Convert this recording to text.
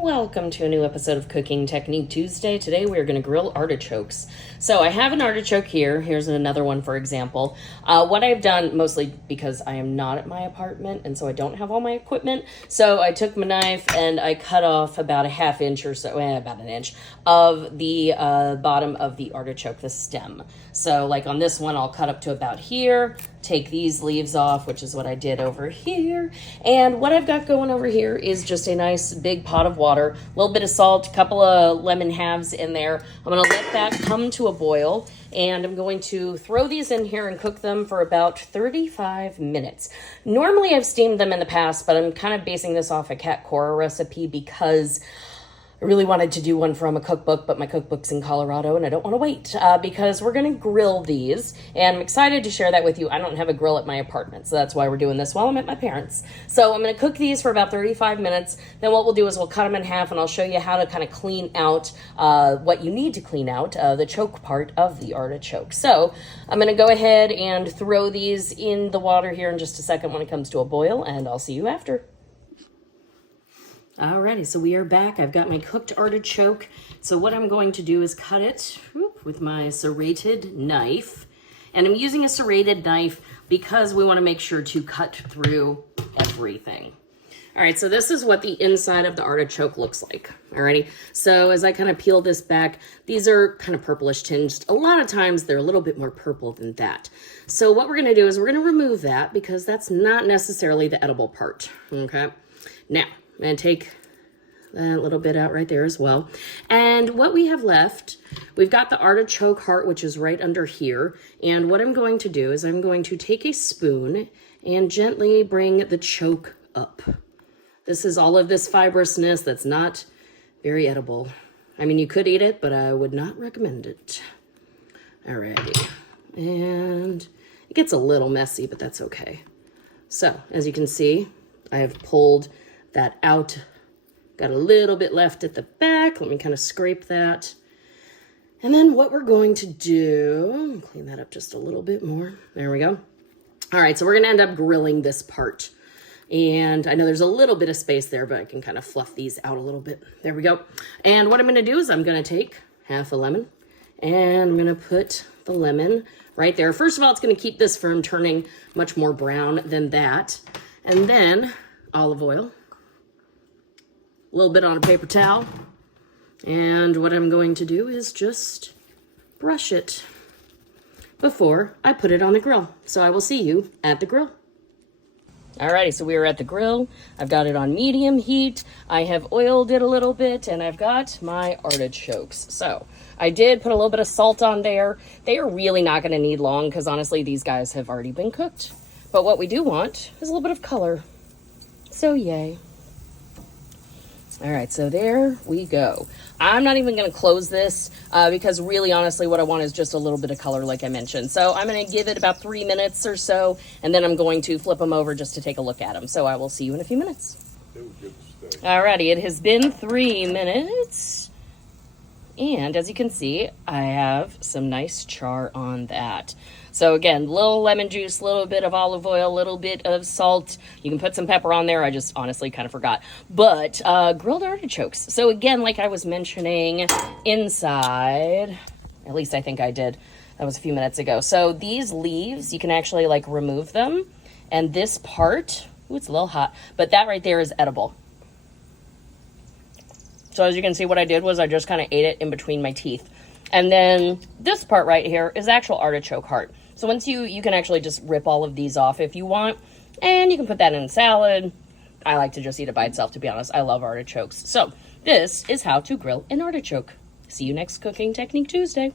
Welcome to a new episode of Cooking Technique Tuesday. Today we are going to grill artichokes. So I have an artichoke here. Here's another one, for example. What I've done, mostly because I am not at my apartment and so I don't have all my equipment, so I took my knife and I cut off about a half inch or so, about an inch, of the bottom of the artichoke, the stem. So like on this one, I'll cut up to about here, take these leaves off, which is what I did over here. And what I've got going over here is just a nice big pot of water, a little bit of salt, a couple of lemon halves in there. I'm gonna let that come to a boil, and I'm going to throw these in here and cook them for about 35 minutes. Normally I've steamed them in the past, but I'm kind of basing this off a Cat Cora recipe because I really wanted to do one from a cookbook, but my cookbook's in Colorado and I don't want to wait because we're going to grill these. And I'm excited to share that with you. I don't have a grill at my apartment, so that's why we're doing this while I'm at my parents'. So I'm going to cook these for about 35 minutes. Then what we'll do is we'll cut them in half and I'll show you how to kind of clean out what you need to clean out, the choke part of the artichoke. So I'm going to go ahead and throw these in the water here in just a second when it comes to a boil, and I'll see you after. Alrighty, so we are back. I've got my cooked artichoke. So what I'm going to do is cut it with my serrated knife. And I'm using a serrated knife because we want to make sure to cut through everything. All right, so this is what the inside of the artichoke looks like. Alrighty, so as I kind of peel this back, these are kind of purplish tinged. A lot of times they're a little bit more purple than that. So what we're going to do is we're going to remove that because that's not necessarily the edible part. Okay, now I'm going to take that little bit out right there as well. And what we have left, we've got the artichoke heart, which is right under here. And what I'm going to do is I'm going to take a spoon and gently bring the choke up. This is all of this fibrousness that's not very edible. I mean, you could eat it, but I would not recommend it. Alrighty. And it gets a little messy, but that's okay. So, as you can see, I have pulled that out. Got a little bit left at the back. Let me kind of scrape that. And then what we're going to do, clean that up just a little bit more. There we go. All right, so we're gonna end up grilling this part. And I know there's a little bit of space there, but I can kind of fluff these out a little bit. There we go. And what I'm gonna do is I'm gonna take half a lemon and I'm gonna put the lemon right there. First of all, it's gonna keep this from turning much more brown than that. And then olive oil. A little bit on a paper towel. And what I'm going to do is just brush it before I put it on the grill. So I will see you at the grill. Alrighty, so we are at the grill. I've got it on medium heat. I have oiled it a little bit and I've got my artichokes. So I did put a little bit of salt on there. They are really not going to need long because honestly, these guys have already been cooked. But what we do want is a little bit of color. So yay. All right, so there we go. I'm not even going to close this because really, honestly, what I want is just a little bit of color like I mentioned. So I'm going to give it about 3 minutes or so, and then I'm going to flip them over just to take a look at them. So I will see you in a few minutes. All righty, it has been 3 minutes. And as you can see, I have some nice char on that. So again, little lemon juice, little bit of olive oil, little bit of salt. You can put some pepper on there. I just honestly kind of forgot. But grilled artichokes. So again, like I was mentioning, inside, at least I think I did. That was a few minutes ago. So these leaves, you can actually like remove them. And this part, ooh, it's a little hot, but that right there is edible. So as you can see, what I did was I just kind of ate it in between my teeth. And then this part right here is actual artichoke heart. So once you can actually just rip all of these off if you want, and you can put that in a salad. I like to just eat it by itself, to be honest. I love artichokes. So this is how to grill an artichoke. See you next Cooking Technique Tuesday.